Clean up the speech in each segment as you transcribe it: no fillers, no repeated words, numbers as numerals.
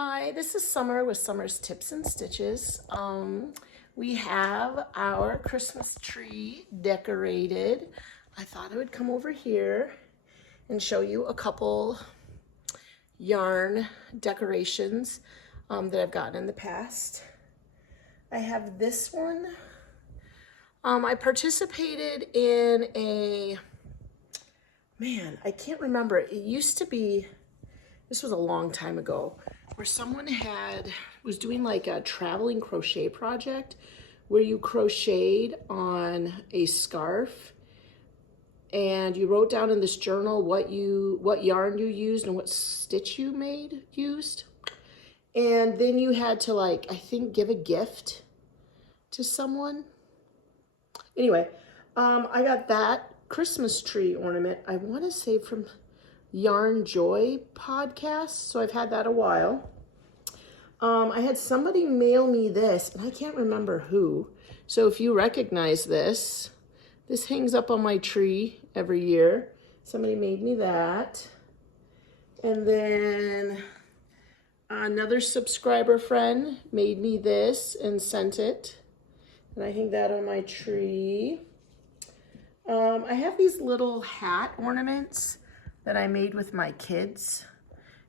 Hi, this is Summer with Summer's Tips and Stitches. We have our Christmas tree decorated. I thought I would come over here and show you a couple yarn decorations that I've gotten in the past. I have this one. I participated in I can't remember. It used to be, this was a long time ago, where someone was doing like a traveling crochet project where you crocheted on a scarf and you wrote down in this journal what yarn you used and what stitch you used. And then you had to, like, I think, give a gift to someone. Anyway, I got that Christmas tree ornament, I want to say from Yarn Joy podcast, so I've had that a while. I had somebody mail me this, and I can't remember who. So if you recognize this hangs up on my tree every year. Somebody made me that. And then another subscriber friend made me this and sent it. And I hang that on my tree. I have these little hat ornaments that I made with my kids.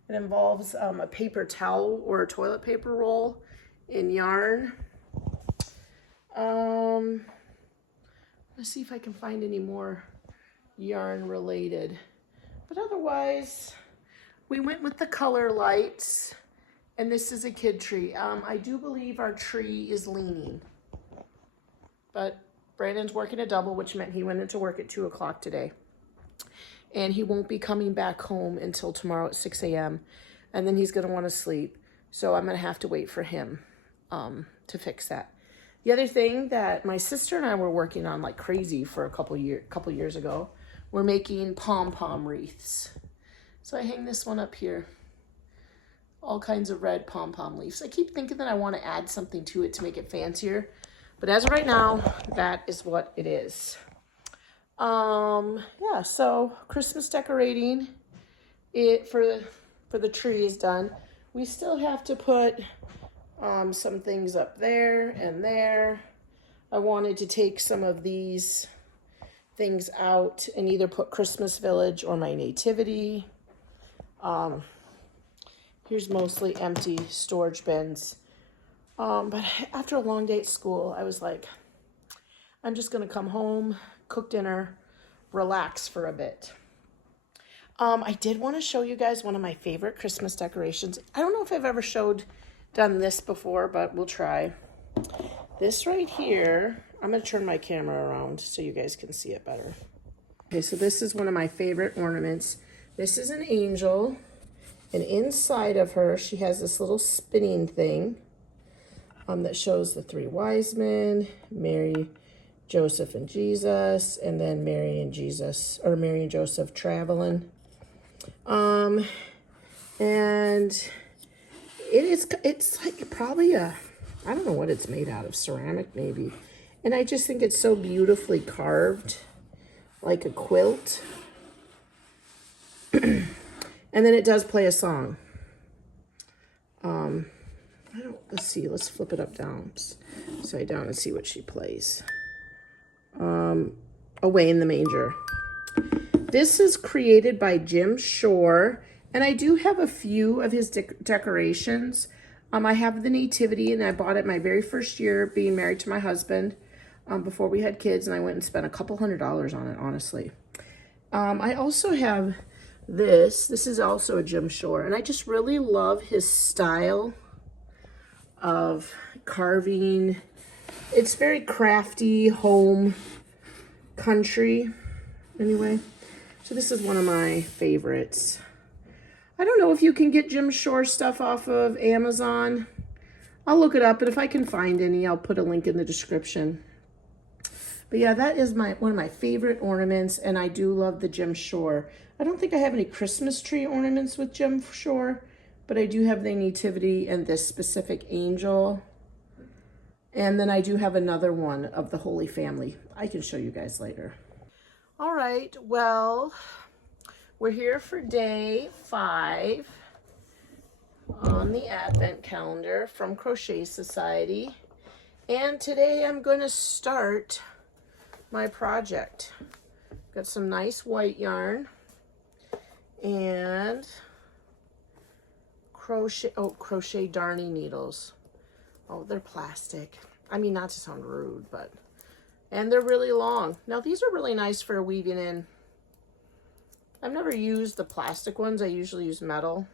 It involves a paper towel or a toilet paper roll in yarn. Let's see if I can find any more yarn related. But otherwise, we went with the color lights, and this is a kid tree. I do believe our tree is leaning, but Brandon's working a double, which meant he went into work at 2 o'clock today. And he won't be coming back home until tomorrow at 6 a.m. And then he's going to want to sleep. So I'm going to have to wait for him to fix that. The other thing that my sister and I were working on like crazy for a couple years ago, we're making pom-pom wreaths. So I hang this one up here. All kinds of red pom-pom leaves. I keep thinking that I want to add something to it to make it fancier. But as of right now, that is what it is. Yeah, so Christmas decorating for the tree is done. We still have to put some things up there and there. I wanted to take some of these things out and either put Christmas Village or my nativity. Here's mostly empty storage bins. But after a long day at school, I was like, I'm just going to come home, cook dinner, relax for a bit. I did want to show you guys one of my favorite Christmas decorations. I don't know if I've ever done this before, but we'll try. This right here, I'm going to turn my camera around so you guys can see it better. Okay, so this is one of my favorite ornaments. This is an angel, and inside of her, she has this little spinning thing that shows the 3 wise men, Mary, Joseph, and Jesus, and then Mary and Joseph traveling. And it's like probably I don't know what it's made out of, ceramic maybe. And I just think it's so beautifully carved, like a quilt. And then it does play a song. Let's see, let's flip it upside down and see what she plays. Away in the Manger. This is created by Jim Shore, and I do have a few of his decorations. I have the nativity, and I bought it my very first year being married to my husband before we had kids, and I went and spent a couple $100s on it, honestly. I also have this. This is also a Jim Shore, and I just really love his style of carving. It's very crafty, home, country, anyway. So this is one of my favorites. I don't know if you can get Jim Shore stuff off of Amazon. I'll look it up, and if I can find any, I'll put a link in the description. But yeah, that is one of my favorite ornaments, and I do love the Jim Shore. I don't think I have any Christmas tree ornaments with Jim Shore, but I do have the nativity and this specific angel. And then I do have another one of the Holy Family. I can show you guys later. All right, well, we're here for day 5. on the advent calendar from Crochet Society. And today I'm going to start my project. Got some nice white yarn and crochet darning needles. Oh, they're plastic. I mean, not to sound rude, but, and they're really long. Now these are really nice for weaving in. I've never used the plastic ones. I usually use metal.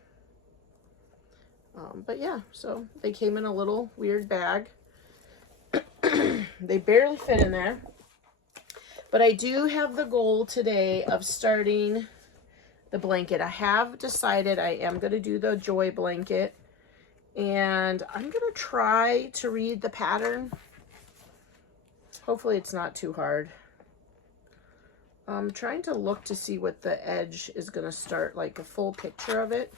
But yeah, so they came in a little weird bag. They barely fit in there. But I do have the goal today of starting the blanket. I have decided I am going to do the Joy blanket. And I'm going to try to read the pattern. Hopefully it's not too hard. I'm trying to look to see what the edge is going to start, like a full picture of it,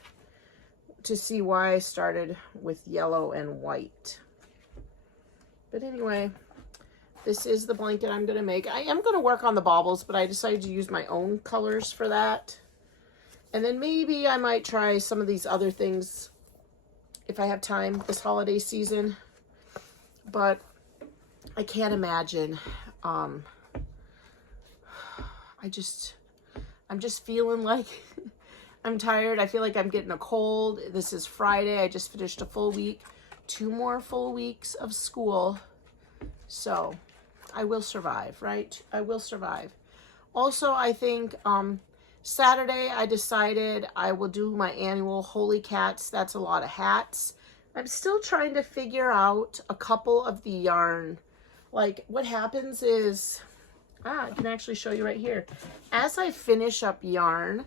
to see why I started with yellow and white. But anyway, this is the blanket I'm going to make. I am going to work on the baubles, but I decided to use my own colors for that. And then maybe I might try some of these other things if I have time this holiday season. But I can't imagine. I'm just feeling like I'm tired. I feel like I'm getting a cold. This is Friday. I just finished a full week. 2 more full weeks of school. So I will survive, right? I will survive. Also, I think Saturday I decided I will do my annual Holy Cats. That's a lot of hats. I'm still trying to figure out a couple of the yarn. Like what happens is, I can actually show you right here. As I finish up yarn,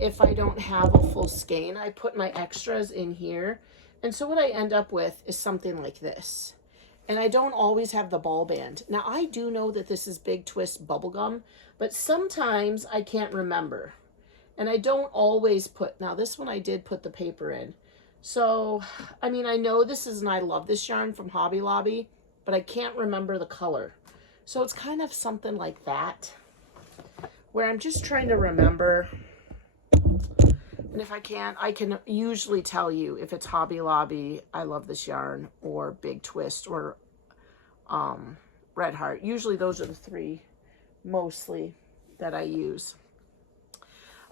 if I don't have a full skein, I put my extras in here. And so what I end up with is something like this. And I don't always have the ball band. Now I do know that this is Big Twist bubblegum, but sometimes I can't remember. And I don't always put, now this one I did put the paper in. So, I mean, I know this is, and I love this yarn from Hobby Lobby, but I can't remember the color. So it's kind of something like that, where I'm just trying to remember. And if I can't, I can usually tell you if it's Hobby Lobby, I love this yarn, or Big Twist, or Red Heart. Usually those are the 3 mostly that I use.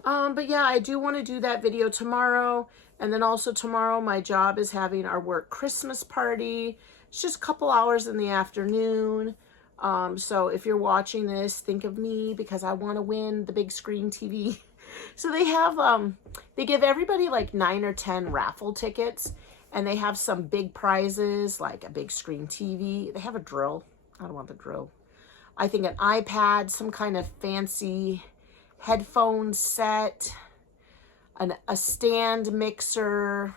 But yeah, I do want to do that video tomorrow. And then also tomorrow, my job is having our work Christmas party. It's just a couple hours in the afternoon. So if you're watching this, think of me because I want to win the big screen TV. So they have, they give everybody like 9 or 10 raffle tickets, and they have some big prizes like a big screen TV. They have a drill. I don't want the drill. I think an iPad, some kind of fancy headphone set, a stand mixer,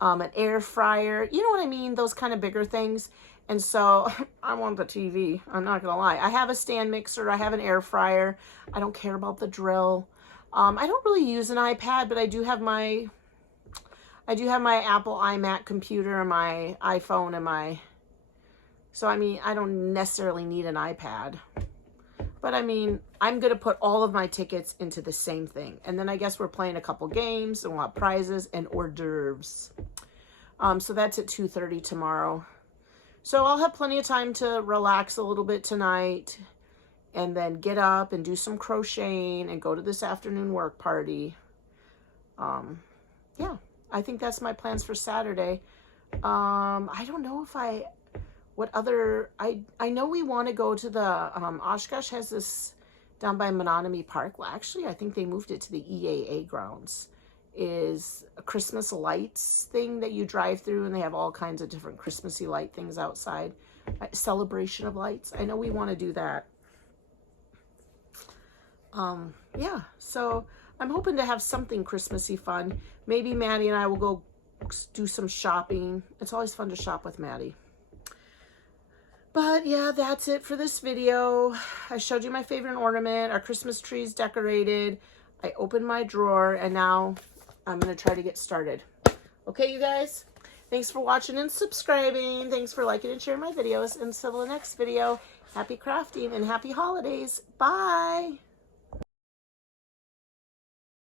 an air fryer. You know what I mean? Those kind of bigger things. And so I want the TV. I'm not going to lie. I have a stand mixer. I have an air fryer. I don't care about the drill. I don't really use an iPad, but I do have my Apple iMac computer and my iPhone and my, so I mean, I don't necessarily need an iPad. But I mean, I'm going to put all of my tickets into the same thing. And then I guess we're playing a couple games and we'll have prizes and hors d'oeuvres. So that's at 2:30 tomorrow. So I'll have plenty of time to relax a little bit tonight and then get up and do some crocheting and go to this afternoon work party. Yeah, I think that's my plans for Saturday. I don't know if what other, I know we want to go to the, Oshkosh has this down by Menominee Park. Well, actually, I think they moved it to the EAA grounds. Is a Christmas lights thing that you drive through, and they have all kinds of different Christmassy light things outside. Celebration of lights. I know we want to do that. Yeah, so I'm hoping to have something Christmassy fun. Maybe Maddie and I will go do some shopping. It's always fun to shop with Maddie. But yeah, that's it for this video. I showed you my favorite ornament. Our Christmas tree is decorated. I opened my drawer, and now I'm going to try to get started. Okay, you guys? Thanks for watching and subscribing. Thanks for liking and sharing my videos. Until the next video, happy crafting and happy holidays. Bye!